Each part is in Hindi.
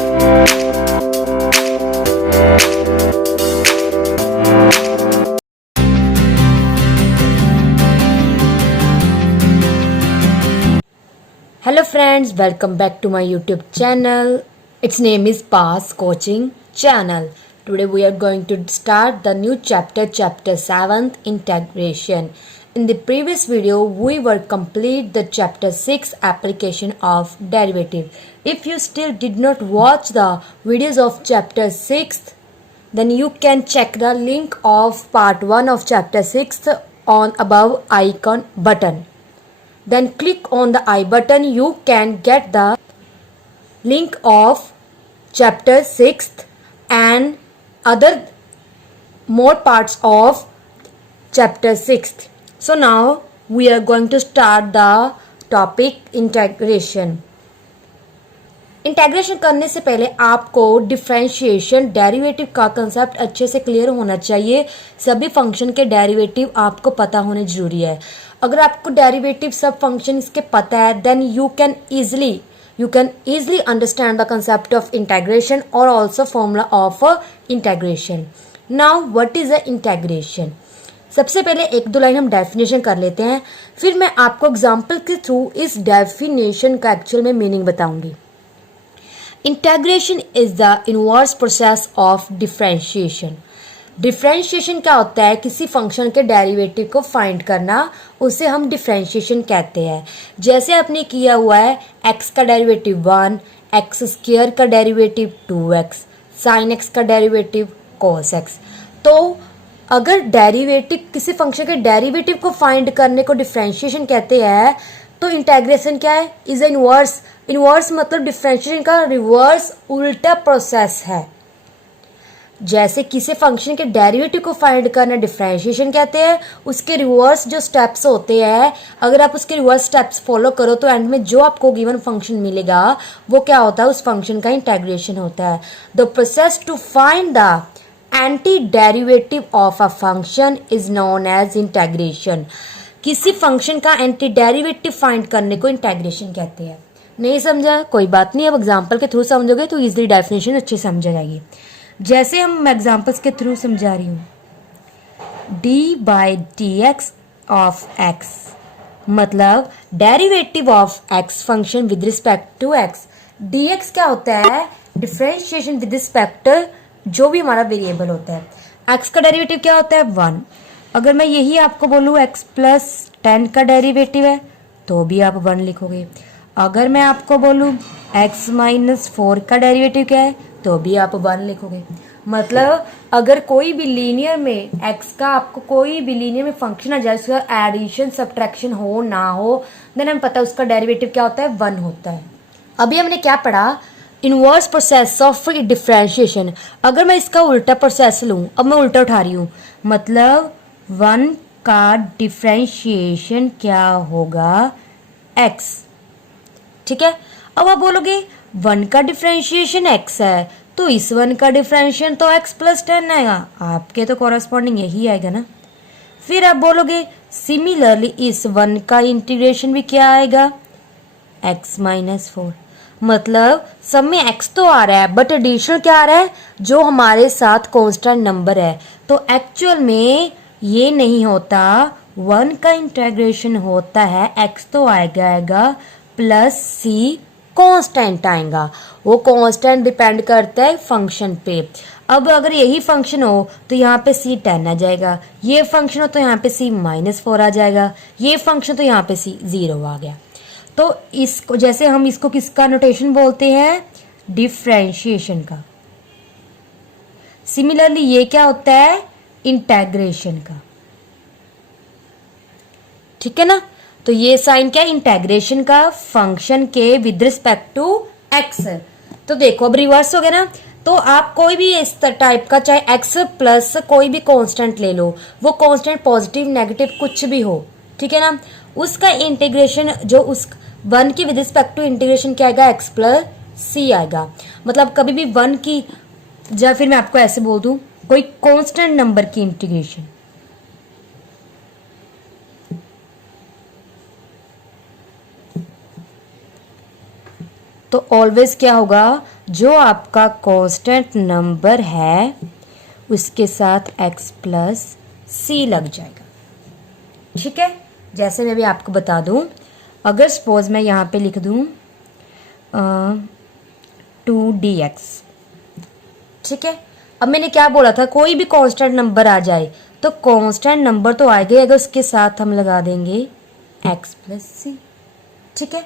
Hello friends, welcome back to my YouTube channel. Its name is Pass Coaching Channel. Today we are going to start the new chapter 7th Integration. In the previous video we were complete the chapter 6 application of derivative. If you still did not watch the videos of chapter 6, then you can check the link of part 1 of chapter 6 on above icon button. Then click on the I button. You can get the link of chapter 6th and other more parts of chapter 6th. So now we are going to start the topic integration. Integration करने से पहले आपको डिफरेंशिएशन डेरिवेटिव का कंसेप्ट अच्छे से क्लियर होना चाहिए. सभी फंक्शन के डेरिवेटिव आपको पता होने जरूरी है. अगर आपको डेरिवेटिव सब फंक्शन इसके पता है then you can easily understand the concept of integration or also formula of integration. Now what is a integration? सबसे पहले एक दो लाइन हम डेफिनेशन कर लेते हैं, फिर मैं आपको एग्जांपल के थ्रू इस डेफिनेशन का एक्चुअल में मीनिंग बताऊंगी. Integration is the inverse process of differentiation. Differentiation क्या होता है? किसी फंक्शन के डेरिवेटिव को फाइंड करना, उसे हम डिफरेंशिएशन कहते हैं. जैसे आपने किया हुआ है x का डेरिवेटिव 1, एक्स स्क्वायर का डेरिवेटिव 2x, साइन x का डेरिवेटिव cos x. तो अगर डेरिवेटिव किसी फंक्शन के डेरिवेटिव को फाइंड करने को डिफरेंशिएशन कहते हैं, तो इंटेग्रेशन क्या है? Is inverse. इनवर्स मतलब डिफरेंशिएशन का रिवर्स, उल्टा प्रोसेस है. जैसे किसी फंक्शन के डेरिवेटिव को फाइंड करना डिफरेंशिएशन कहते हैं, उसके रिवर्स जो स्टेप्स होते हैं, अगर आप उसके रिवर्स स्टेप्स फॉलो करो तो एंड में जो आपको गिवन फंक्शन मिलेगा वो क्या होता है? उस फंक्शन का इंटेग्रेशन होता है. The process to find the anti derivative of a function is known as integration. किसी फंक्शन का एंटी डेरिवेटिव फाइंड करने को इंटेग्रेशन कहते हैं. नहीं समझा? कोई बात नहीं, अब एग्जाम्पल के थ्रू समझोगे तो इजीली डेफिनेशन अच्छे समझ जाएगी. जैसे हम एग्जाम्पल्स के थ्रू समझा रही हूँ. d/dx ऑफ x मतलब derivative of x function with respect to x. dx क्या होता है? डिफरेंशिएशन विद रिस्पेक्ट जो भी हमारा वेरिएबल होता है. x का डेरिवेटिव क्या होता है? 1. अगर मैं यही आपको बोलूँ x प्लस 10 का डेरिवेटिव है तो भी आप 1 लिखोगे. अगर मैं आपको बोलूँ x माइनस 4 का डेरिवेटिव क्या है तो भी आप 1 लिखोगे. मतलब अगर कोई भी लीनियर में x का आपको कोई भी लीनियर में फंक्शन आ जाए, उसका एडिशन सब्ट्रैक्शन हो ना हो, देन हमें पता है उसका डेरिवेटिव क्या होता है? 1 होता है. अभी हमने क्या पढ़ा? Inverse process of differentiation. अगर मैं इसका उल्टा प्रोसेस लूँ, अब मैं उल्टा उठा रही हूँ, मतलब 1 का डिफरेंशिएशन क्या होगा? x. ठीक है. अब आप बोलोगे 1 का डिफरेंशिएशन x है तो इस 1 का डिफरेंशिएशन तो x प्लस 10 आएगा. आपके तो कॉरस्पॉन्डिंग यही आएगा ना. फिर आप बोलोगे सिमिलरली इस 1 का इंटीग्रेशन भी क्या आएगा? x minus 4. मतलब सब में x तो आ रहा है बट एडिशनल क्या आ रहा है? जो हमारे साथ कांस्टेंट नंबर है. तो एक्चुअल में ये नहीं होता. 1 का इंटीग्रेशन होता है x तो आएगा प्लस c कांस्टेंट आएगा. वो कांस्टेंट डिपेंड करता है फंक्शन पे. अब अगर यही फंक्शन हो तो यहाँ पे c 10 आ जाएगा, ये फंक्शन हो तो यहाँ पे c माइनस 4 आ जाएगा, ये फंक्शन तो यहाँ पे c 0 आ गया. तो इसको जैसे हम इसको किसका नोटेशन बोलते हैं? डिफरेंशिएशन का. सिमिलरली ये क्या होता है? इंटेग्रेशन का. ठीक है ना. तो ये साइन क्या है? इंटेग्रेशन का, फंक्शन के विद रिस्पेक्ट टू x. तो देखो अब रिवर्स हो गया ना. तो आप कोई भी इस टाइप का चाहे x प्लस कोई भी कांस्टेंट ले लो, वो कांस्टेंट पॉजिटिव नेगेटिव कुछ भी हो, ठीक है ना, उसका इंटीग्रेशन जो उस 1 की विद रिस्पेक्ट टू इंटीग्रेशन क्या आएगा? x प्लस c आएगा. मतलब कभी भी 1 की, या फिर मैं आपको ऐसे बोल दूं, कोई कांस्टेंट नंबर की इंटीग्रेशन, तो ऑलवेज क्या होगा, जो आपका कांस्टेंट नंबर है उसके साथ x प्लस सी लग जाएगा। ठीक है, जैसे मैं भी आपको बता दूं, अगर सपोज मैं यहाँ पे लिख दूं 2dx। ठीक है, अब मैंने क्या बोला था, कोई भी कांस्टेंट नंबर आ जाए तो कांस्टेंट नंबर तो आएगा ही, अगर उसके साथ हम लगा देंगे x प्लस सी। ठीक है,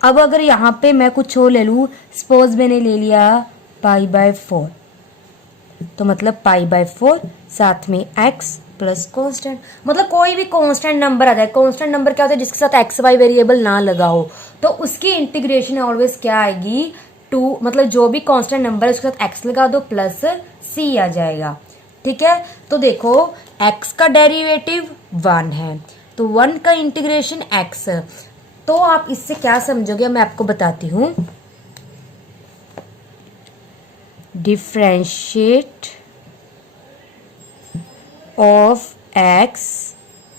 अब अगर यहाँ पे मैं कुछ और ले लूँ, सपोज मैंने ले लिया π/4, तो मतलब π/4 साथ में x प्लस कांस्टेंट, मतलब कोई भी कांस्टेंट नंबर आ जाए। कांस्टेंट नंबर क्या होता है, जिसके साथ एक्स वाई वेरिएबल ना लगा हो, तो उसकी इंटीग्रेशन ऑलवेज क्या आएगी, 2, मतलब जो भी कांस्टेंट नंबर है उसके साथ x लगा दो प्लस c आ जाएगा। ठीक है, तो देखो x का डेरिवेटिव 1 है, तो 1 का इंटीग्रेशन x, तो आप इससे क्या समझोगे मैं आपको बताती हूँ। Differentiate of x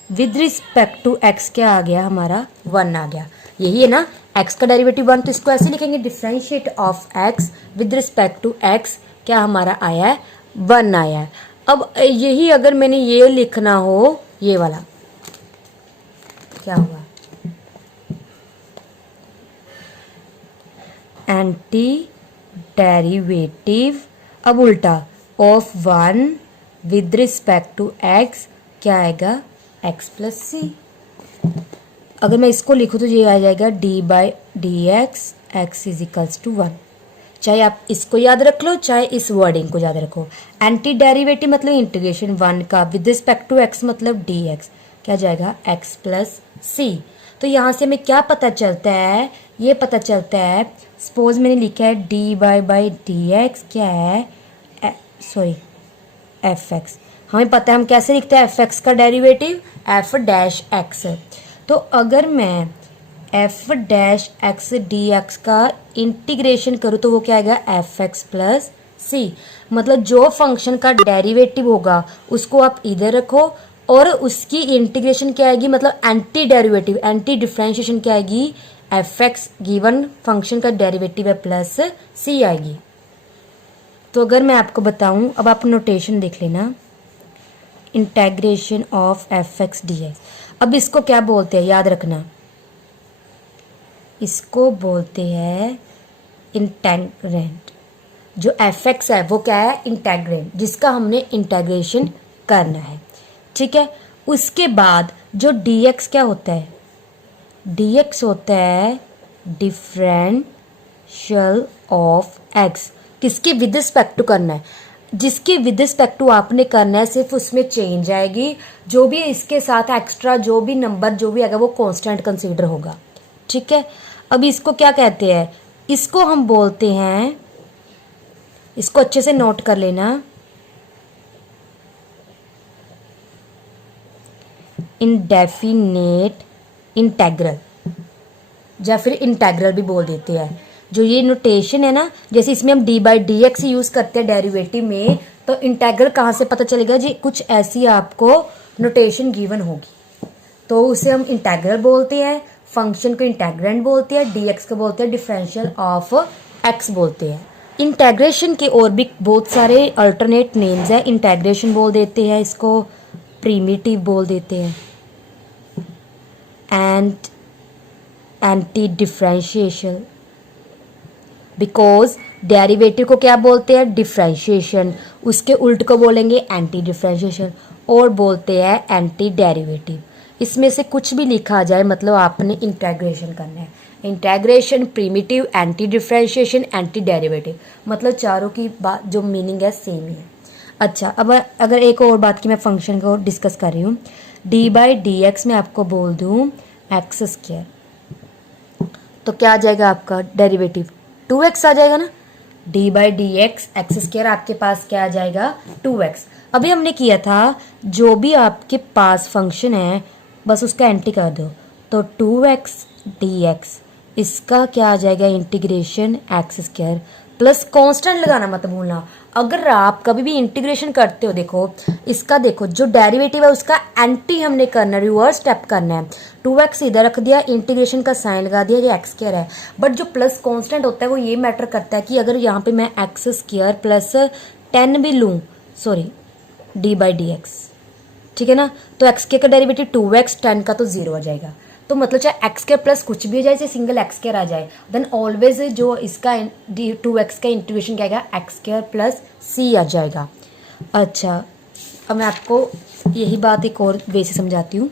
with respect to x क्या आ गया हमारा, 1 आ गया। यही है ना, x का डेरिवेटिव 1, तो इसको ऐसे लिखेंगे differentiate of x with respect to x क्या हमारा आया है, 1 आया है। अब यही अगर मैंने ये लिखना हो, ये वाला क्या होगा, एंटी डेरिवेटिव, अब उल्टा of 1 with respect to x क्या आएगा, x प्लस सी। अगर मैं इसको लिखूँ तो ये आ जाएगा d/dx x is equals to 1। चाहे आप इसको याद रख लो, चाहे इस वर्डिंग को याद रखो। एंटी डेरिवेटिव मतलब इंटीग्रेशन 1 का, विद रिस्पेक्ट टू x मतलब dx क्या जाएगा, x प्लस सी। तो यहाँ से हमें क्या पता चलता है, ये पता चलता है, सपोज मैंने लिखा है dy/dx क्या है, सॉरी fx, हमें पता है हम कैसे लिखते हैं fx का डेरिवेटिव f-x। तो अगर मैं f-x dx का इंटीग्रेशन करूँ तो वो क्या आएगा, fx प्लस सी। मतलब जो फंक्शन का डेरिवेटिव होगा उसको आप इधर रखो और उसकी इंटीग्रेशन क्या आएगी, मतलब एंटी डेरिवेटिव, एंटी डिफरेंशिएशन क्या आएगी, fx गिवन फंक्शन का डेरिवेटिव है प्लस सी आएगी। तो अगर मैं आपको बताऊं, अब आप नोटेशन देख लेना, इंटीग्रेशन ऑफ fx dx। अब इसको क्या बोलते हैं याद रखना, इसको बोलते हैं इंटेग्रेंट। जो fx है वो क्या है, इंटेग्रेंट, जिसका हमने इंटीग्रेशन करना है। ठीक है, उसके बाद जो dx क्या होता है, dx होता है डिफरेंशियल ऑफ x, किसके विद रिस्पेक्ट टू करना है, जिसके विद रिस्पेक्ट टू आपने करना है, सिर्फ उसमें चेंज आएगी, जो भी इसके साथ एक्स्ट्रा जो भी नंबर जो भी आएगा वो कांस्टेंट कंसीडर होगा। ठीक है, अब इसको क्या कहते हैं, इसको हम बोलते हैं, इसको अच्छे से नोट कर लेना, इंडेफिनेट इंटेग्रल, या फिर इंटेग्रल भी बोल देते हैं। जो ये नोटेशन है ना, जैसे इसमें हम d/dx यूज करते हैं डेरिवेटिव में, तो इंटेग्रल कहाँ से पता चलेगा जी, कुछ ऐसी आपको नोटेशन गिवन होगी तो उसे हम इंटेग्रल बोलते हैं, फंक्शन को इंटेग्रेंट बोलते हैं, dx को बोलते हैं डिफरेंशियल ऑफ x बोलते हैं। इंटेग्रेशन के और भी बहुत सारे अल्टरनेट नेम्स है, इंटेग्रेशन बोल देते हैं इसको, प्रिमिटिव बोल देते हैं, and anti differentiation, because derivative को क्या बोलते हैं, डिफरेंशिएशन, उसके उल्ट को बोलेंगे एंटी डिफरेंशिएशन, और बोलते हैं एंटी डेरिवेटिव। इसमें से कुछ भी लिखा जाए मतलब आपने इंटीग्रेशन करना है, integration, primitive, anti differentiation, anti derivative, मतलब चारों की बात जो मीनिंग है सेम ही है। अच्छा, अब अगर एक और बात की मैं फंक्शन को डिस्कस कर रही हूँ, d/dx में आपको बोल दूँ x², तो क्या आ जाएगा आपका डेरिवेटिव, 2x आ जाएगा ना, d/dx x² आपके पास क्या आ जाएगा, 2x। अभी हमने किया था जो भी आपके पास फंक्शन है बस उसका एंटी कर दो, तो 2x dx, इसका क्या आ जाएगा इंटीग्रेशन x², प्लस कांस्टेंट लगाना मत भूलना। अगर आप कभी भी इंटीग्रेशन करते हो, देखो इसका, देखो जो डेरिवेटिव है उसका एंटी हमने करना है, रिवर्स स्टेप करना है। 2x इधर रख दिया, इंटीग्रेशन का साइन लगा दिया, ये एक्स स्क्वायर है। बट जो प्लस कांस्टेंट होता है वो ये मैटर करता है कि अगर यहाँ पे मैं एक्स स्क्वायर प्लस 10 भी लूँ, सॉरी d/dx, ठीक है ना, तो एक्स के का डेरिवेटिव 2x, 10 का तो 0 आ जाएगा। तो मतलब चाहे एक्स के प्लस कुछ भी आ जाए, चाहे सिंगल एक्स स्क्वायर आ जाए, देन ऑलवेज जो इसका 2x का इंटीग्रेशन क्या आएगा, एक्स स्क्वायर प्लस c आ जाएगा। अच्छा, अब मैं आपको यही बात एक और वे से समझाती हूँ।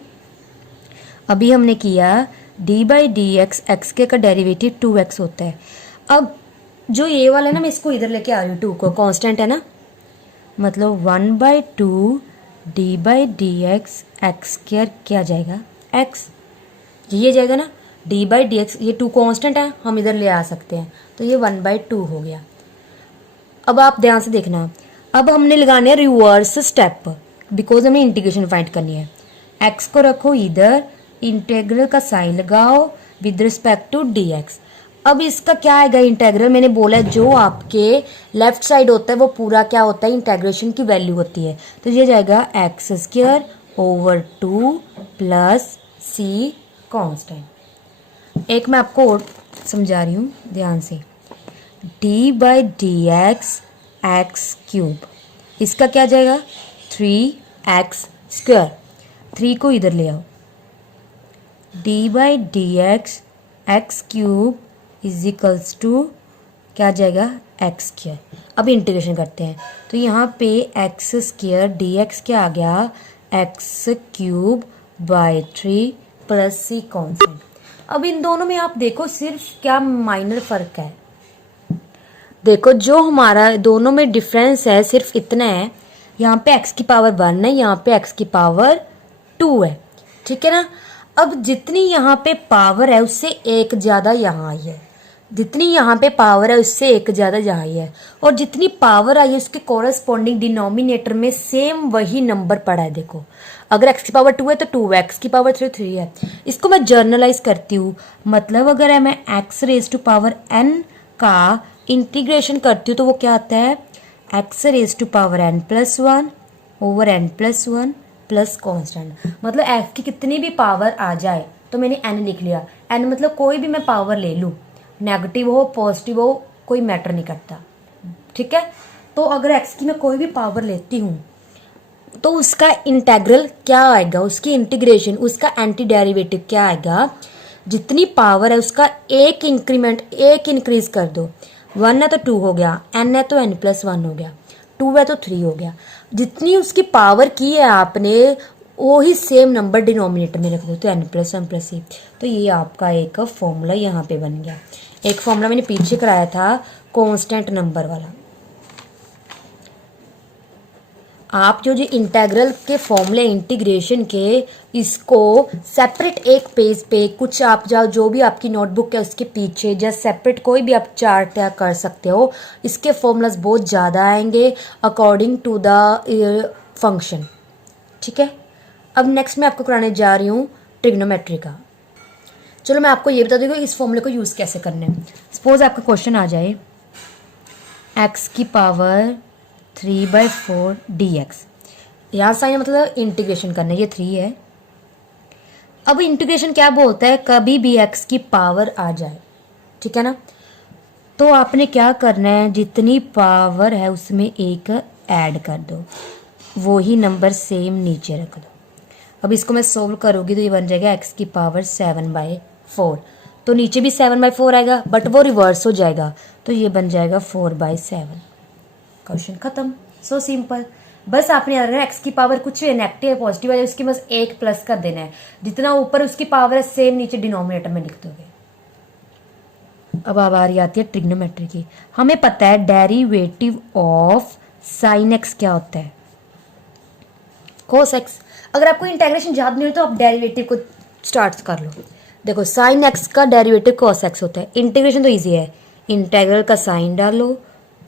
अभी हमने किया d/dx, एक्स के का डेरिवेटिव 2x होता है। अब जो ये वाला है ना, मैं इसको इधर लेके आ रही हूँ, 2 को कांस्टेंट है ना, मतलब 1/2 d/dx एक्स स्क्वायर क्या जाएगा, x, ये जाएगा ना, d/dx, ये 2 कांस्टेंट है, हम इधर ले आ सकते हैं, तो ये 1/2 हो गया। अब आप ध्यान से देखना, अब हमने लगाने हैं रिवर्स स्टेप, बिकॉज हमें इंटीग्रेशन फाइंड करनी है। x को रखो इधर, इंटेग्रल का साइन लगाओ विद रिस्पेक्ट टू dx। अब इसका क्या आएगा इंटेग्रल, मैंने बोला है जो आपके लेफ्ट साइड होता है वो पूरा क्या होता है, इंटेग्रेशन की वैल्यू होती है। तो ये जाएगा x square over 2 plus c constant. एक मैं आपको और समझा रही हूँ ध्यान से, d/dx एक्स क्यूब, इसका क्या जाएगा 3x स्क्वायर, 3 को इधर ले आओ, d/dx x cube is equals to क्या जाएगा, एक्स स्क्वायर। अब इंटीग्रेशन करते हैं, तो यहाँ पे एक्स स्क्वायर dx क्या आ गया, x cube by 3 plus c constant. अब इन दोनों में आप देखो सिर्फ क्या माइनर फर्क है, देखो जो हमारा दोनों में डिफरेंस है सिर्फ इतना है, यहाँ पे x की पावर 1 है, यहाँ पे x की पावर 2 है, ठीक है ना। अब जितनी यहाँ पे पावर है उससे एक ज्यादा यहाँ आई है, जितनी यहाँ पे पावर है उससे एक ज्यादा यहाँ आई है, और जितनी पावर आई है उसके कोरस्पॉन्डिंग डिनोमिनेटर में सेम वही नंबर पड़ा है। देखो अगर x की पावर 2 है तो 2 है, x की पावर 3 है। इसको मैं जर्नलाइज करती हूँ, मतलब अगर मैं x raise to power n का इंटीग्रेशन करती हूँ तो वो क्या आता है, x raise to power n+1 over n+1 plus constant. मतलब f की कितनी भी पावर आ जाए, तो मैंने n लिख लिया, n मतलब कोई भी मैं पावर ले लूँ, नेगेटिव हो पॉजिटिव हो कोई मैटर नहीं करता, ठीक है। तो अगर x की मैं कोई भी पावर लेती हूँ तो उसका इंटेग्रल क्या आएगा, उसकी इंटीग्रेशन, उसका एंटी डेरिवेटिव क्या आएगा, जितनी पावर है उसका एक इंक्रीमेंट, एक इंक्रीज कर दो। 1 है तो 2 हो गया, n है तो n+1 हो गया, 2 है तो 3 हो गया। जितनी उसकी पावर की है आपने वो ही सेम नंबर डिनोमिनेटर में रख दो, तो n+1+c। तो ये आपका एक फॉर्मूला यहाँ पे बन गया। एक फॉर्मूला मैंने पीछे कराया था कांस्टेंट नंबर वाला। आप जो इंटेग्रल के फॉर्मूले इंटीग्रेशन के, इसको सेपरेट एक पेज पे कुछ आप जाओ, जो भी आपकी नोटबुक है उसके पीछे जस्ट सेपरेट कोई भी आप चार्ट तैयार कर सकते हो। इसके फॉर्मूलाज बहुत ज़्यादा आएंगे अकॉर्डिंग टू द फंक्शन, ठीक है। अब नेक्स्ट मैं आपको कराने जा रही हूँ ट्रिग्नोमेट्री का। चलो मैं आपको ये बता दूँगी इस फॉर्मूले को यूज़ कैसे करना है। सपोज आपका क्वेश्चन आ जाए एक्स की पावर 3/4 dx, यहाँ साइन मतलब इंटीग्रेशन करना है, ये 3 है। अब इंटीग्रेशन क्या बोलता है, कभी भी x की पावर आ जाए, ठीक है ना, तो आपने क्या करना है, जितनी पावर है उसमें एक ऐड कर दो, वो ही नंबर सेम नीचे रख दो। अब इसको मैं सोल्व करूँगी तो ये बन जाएगा x की पावर 7/4, तो नीचे भी 7/4 आएगा बट वो रिवर्स हो जाएगा, तो ये बन जाएगा 4/7। क्वेश्चन खत्म, सो सिंपल। बस आपने अगर एक्स की पावर कुछ नेगेटिव है पॉजिटिव है उसकी बस एक प्लस कर देना है, जितना ऊपर उसकी पावर है सेम नीचे डिनोमिनेटर में लिख दोगे। अब आ बारी आती है ट्रिग्नोमेट्री की। हमें पता है डेरिवेटिव ऑफ साइन एक्स क्या होता है, कोस एक्स। अगर आपको इंटेग्रेशन याद नहीं हो तो आप डेरिवेटिव को स्टार्ट कर लो। देखो साइन एक्स का डेरिवेटिव कोस एक्स होता है, इंटीग्रेशन तो ईजी है, इंटेग्रल का साइन डालो,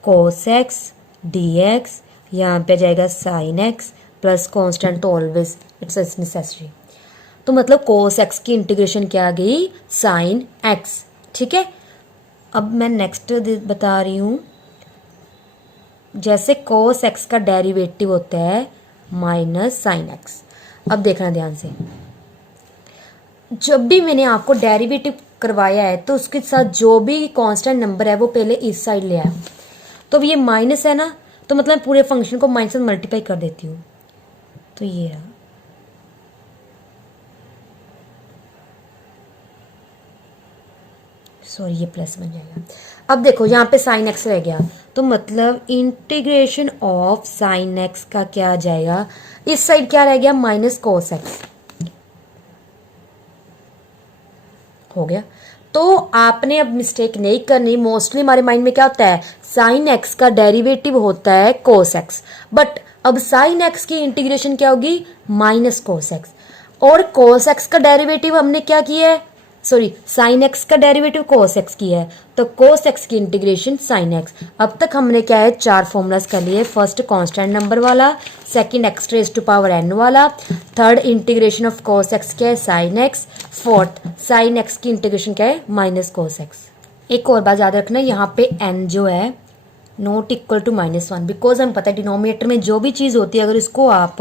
कोस एक्स dx, यहाँ पे जाएगा साइन एक्स प्लस कॉन्स्टेंट, तो ऑलवेज इट्स नेसेसरी। तो मतलब कोस एक्स की इंटीग्रेशन क्या आ गई, साइन एक्स, ठीक है। अब मैं नेक्स्ट बता रही हूँ, जैसे cos x का डेरिवेटिव होता है माइनस साइन x। अब देखना ध्यान से, जब भी मैंने आपको डेरिवेटिव करवाया है तो उसके साथ जो भी कांस्टेंट नंबर है वो पहले इस साइड ले आया। तो ये माइनस है ना, तो मतलब पूरे फंक्शन को माइनस से मल्टीप्लाई कर देती हूँ, तो ये रहा। सॉरी, ये प्लस बन जाएगा। अब देखो यहाँ पे साइन एक्स रह गया, तो मतलब इंटीग्रेशन ऑफ साइन एक्स का क्या आ जाएगा, इस साइड क्या रह गया, माइनस कोस एक्स हो गया। तो आपने अब मिस्टेक नहीं करनी। मोस्टली हमारे माइंड में क्या होता है, साइन एक्स का डेरिवेटिव होता है कोस एक्स, बट अब साइन एक्स की इंटीग्रेशन क्या होगी, माइनस कोस एक्स। और कोस एक्स का डेरिवेटिव हमने क्या किया है, सॉरी, साइन एक्स का डेरिवेटिव कोस एक्स की है, तो कोस एक्स की इंटीग्रेशन साइन एक्स। अब तक हमने क्या है, 4 फॉर्मूलाज कर लिए। फर्स्ट कांस्टेंट नंबर वाला, second x raise to power n वाला, third integration of cos x क्या है, sine x, fourth sine x की इंटीग्रेशन क्या है, माइनस कोस एक्स। एक और बात याद रखना, यहाँ पे एन जो है नॉट इक्वल टू -1, बिकॉज हम पता है डिनोमिनेटर में जो भी चीज़ होती है अगर इसको आप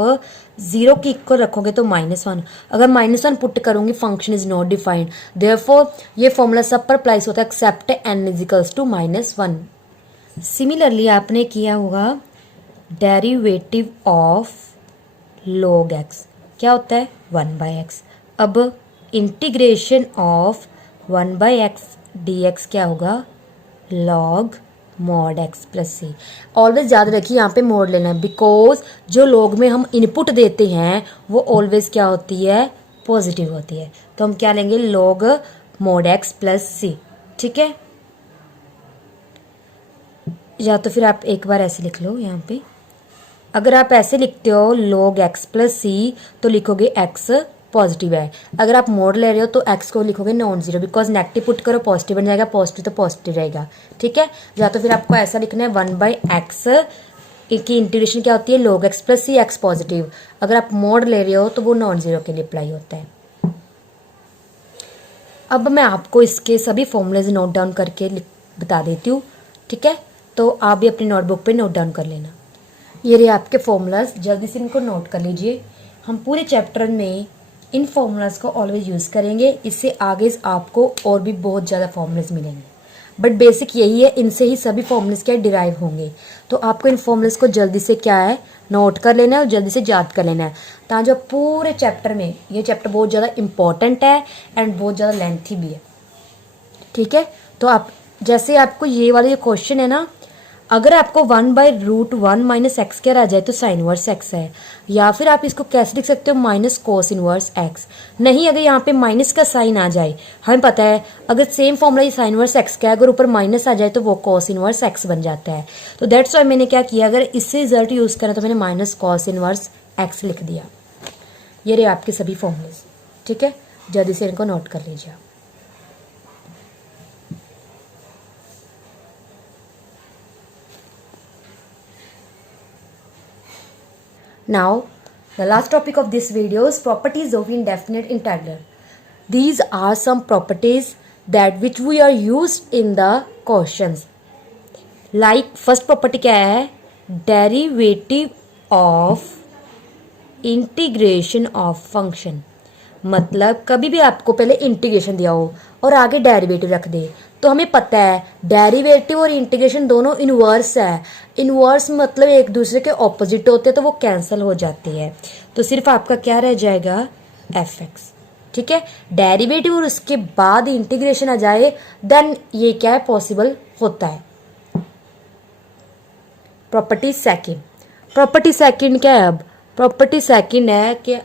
0 की इक्वल रखोगे तो -1, अगर -1 पुट करूंगी function is not defined. Therefore ये फॉर्मूला सब पर अप्लाइज होता है except n equals to -1। Similarly आपने किया होगा डेरिवेटिव ऑफ log x क्या होता है, 1/x। अब इंटीग्रेशन ऑफ 1/x dx क्या होगा, log mod x प्लस सी। ऑलवेज याद रखिए यहाँ पे मोड लेना है, बिकॉज जो log में हम इनपुट देते हैं वो ऑलवेज क्या होती है, पॉजिटिव होती है। तो हम क्या लेंगे, log mod x प्लस सी, ठीक है। या तो फिर आप एक बार ऐसे लिख लो यहाँ पे, अगर आप ऐसे लिखते हो log x प्लस सी तो लिखोगे x पॉजिटिव है। अगर आप मोड ले रहे हो तो x को लिखोगे non zero, because negative put करो पॉजिटिव बन जाएगा, पॉजिटिव तो पॉजिटिव रहेगा, ठीक है। या तो फिर आपको ऐसा लिखना है 1/x की इंटीग्रेशन क्या होती है, log x प्लस सी, x पॉजिटिव। अगर आप मोड ले रहे हो तो वो नॉन जीरो के लिए अप्लाई होता है। अब मैं आपको इसके सभी फॉर्मूलेज नोट डाउन करके बता देती हूँ, ठीक है। तो आप भी अपनी नोटबुक पे नोट डाउन कर लेना। ये रहे आपके फॉर्मूलाज, जल्दी से इनको नोट कर लीजिए। हम पूरे चैप्टर में इन फॉर्मूलाज को ऑलवेज यूज़ करेंगे, इससे आगे आपको और भी बहुत ज़्यादा फॉर्मूलाज मिलेंगे, बट बेसिक यही है, इनसे ही सभी फॉर्मूलाज क्या डिराइव होंगे। तो आपको इन फॉर्मूलाज को जल्दी से क्या है, नोट कर लेना है और जल्दी से याद कर लेना है, ताकि पूरे चैप्टर में, ये चैप्टर बहुत ज़्यादा इंपॉर्टेंट है एंड बहुत ज़्यादा लेंथी भी है, ठीक है। तो आप जैसे आपको ये वाला जो क्वेश्चन है ना, अगर आपको 1/√1 माइनस एक्स क्या आ जाए तो साइन इनवर्स एक्स है, या फिर आप इसको कैसे लिख सकते हो, माइनस कोस इनवर्स एक्स। नहीं, अगर यहाँ पे माइनस का साइन आ जाए, हमें पता है अगर सेम फॉर्मूला ये साइन इनवर्स एक्स का है, अगर ऊपर माइनस आ जाए तो वो कोस इनवर्स एक्स बन जाता है। तो दैट्स वाई मैंने क्या किया, अगर इससे रिजल्ट यूज़ करें तो मैंने माइनस कोस इनवर्स एक्स लिख दिया। ये रहे आपके सभी फॉर्मूलेज, ठीक है। जल्दी से इनको नोट कर लीजिए। Now, the last topic of this video is properties of indefinite integral. These are some properties that which we are used in the questions. Like first property क्या है, derivative of integration of function। मतलब कभी भी आपको पहले इंटीग्रेशन दिया हो और आगे डेरिवेटिव रख दे, तो हमें पता है डेरिवेटिव और इंटीग्रेशन दोनों इनवर्स है। इनवर्स मतलब एक दूसरे के ऑपोजिट होते हैं, तो वो कैंसिल हो जाती है। तो सिर्फ आपका क्या रह जाएगा, एफ एक्स, ठीक है। डेरिवेटिव और उसके बाद इंटीग्रेशन आ जाए, देन ये क्या है, पॉसिबल होता है। प्रॉपर्टी सेकंड, प्रॉपर्टी सेकंड क्या है, अब प्रॉपर्टी सेकंड है कि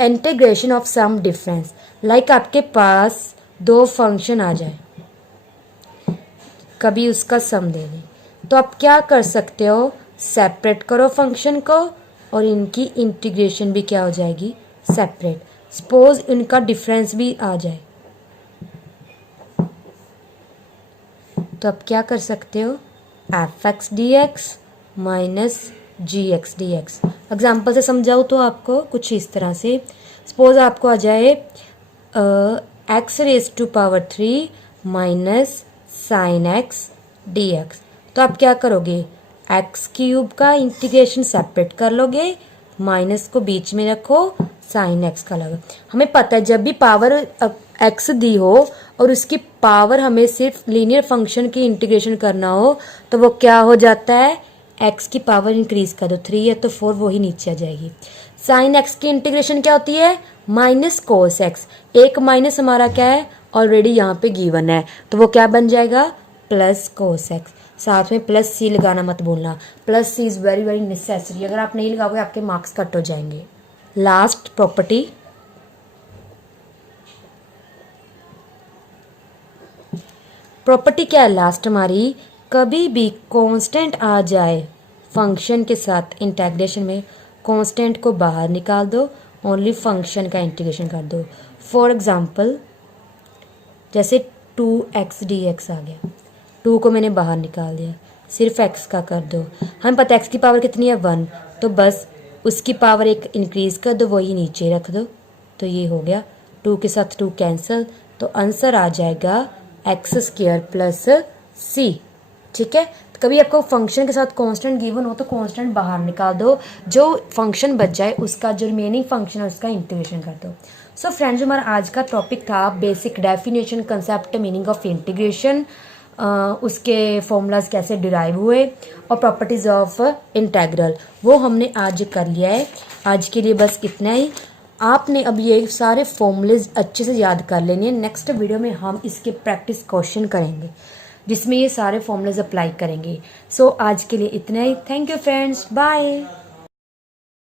integration of sum difference. Like आपके पास दो फंक्शन आ जाए, कभी उसका सम दे दें, तो आप क्या कर सकते हो, सेपरेट करो फंक्शन को और इनकी इंटीग्रेशन भी क्या हो जाएगी, सेपरेट। सपोज इनका डिफरेंस भी आ जाए, तो आप क्या कर सकते हो, f x d x minus g x d x. Example से समझाओ तो आपको कुछ इस तरह से, सपोज आपको आ जाए x raise to power 3 minus sine x d x. तो आप क्या करोगे, एक्स क्यूब का इंटीग्रेशन सेपरेट कर लोगे, माइनस को बीच में रखो, साइन एक्स का लगा। हमें पता है जब भी पावर एक्स दी हो और उसकी पावर हमें सिर्फ लीनियर फंक्शन की इंटीग्रेशन करना हो तो वो क्या हो जाता है, एक्स की पावर इंक्रीज कर दो, 3 है तो 4 वही नीचे आ जाएगी। साइन एक्स की इंटीग्रेशन क्या होती है, माइनस कोस एक्स। एक माइनस हमारा क्या है, ऑलरेडी यहाँ पे गिवन है, तो वो क्या बन जाएगा, प्लस कोस एक्स। साथ में प्लस सी लगाना मत भूलना, plus C is very very necessary. अगर आप नहीं लगाओगे आपके मार्क्स कट हो जाएंगे। लास्ट प्रॉपर्टी, प्रॉपर्टी क्या है लास्ट हमारी, कभी भी कांस्टेंट आ जाए फंक्शन के साथ इंटीग्रेशन में, कांस्टेंट को बाहर निकाल दो, ओनली फंक्शन का इंटीग्रेशन कर दो। फॉर एग्जांपल जैसे 2x dx आ गया, 2 को मैंने बाहर निकाल दिया, सिर्फ x का कर दो। हमें पता है x की पावर कितनी है 1, तो बस उसकी पावर एक इंक्रीज कर दो, वही नीचे रख दो, तो ये हो गया 2 के साथ 2 कैंसिल, तो आंसर आ जाएगा एक्स स्क्वायर प्लस सी। ठीक है, तो कभी आपको फंक्शन के साथ कांस्टेंट गिवन हो तो कांस्टेंट बाहर निकाल दो, जो फंक्शन बच जाए उसका जो रिमेनिंग फंक्शन है उसका इंटीग्रेशन कर दो। सो फ्रेंड्स, हमारा आज का टॉपिक था basic definition, concept, meaning of integration, उसके फॉर्मूलाज कैसे डिराइव हुए और प्रॉपर्टीज ऑफ इंटेग्रल, वो हमने आज कर लिया है। आज के लिए बस इतना ही। आपने अब ये सारे फॉर्मूलेज अच्छे से याद कर लेने हैं। नेक्स्ट वीडियो में हम इसके प्रैक्टिस क्वेश्चन करेंगे जिसमें ये सारे फॉर्मूलेज अप्लाई करेंगे। सो आज के लिए इतना ही। Thank you friends, bye.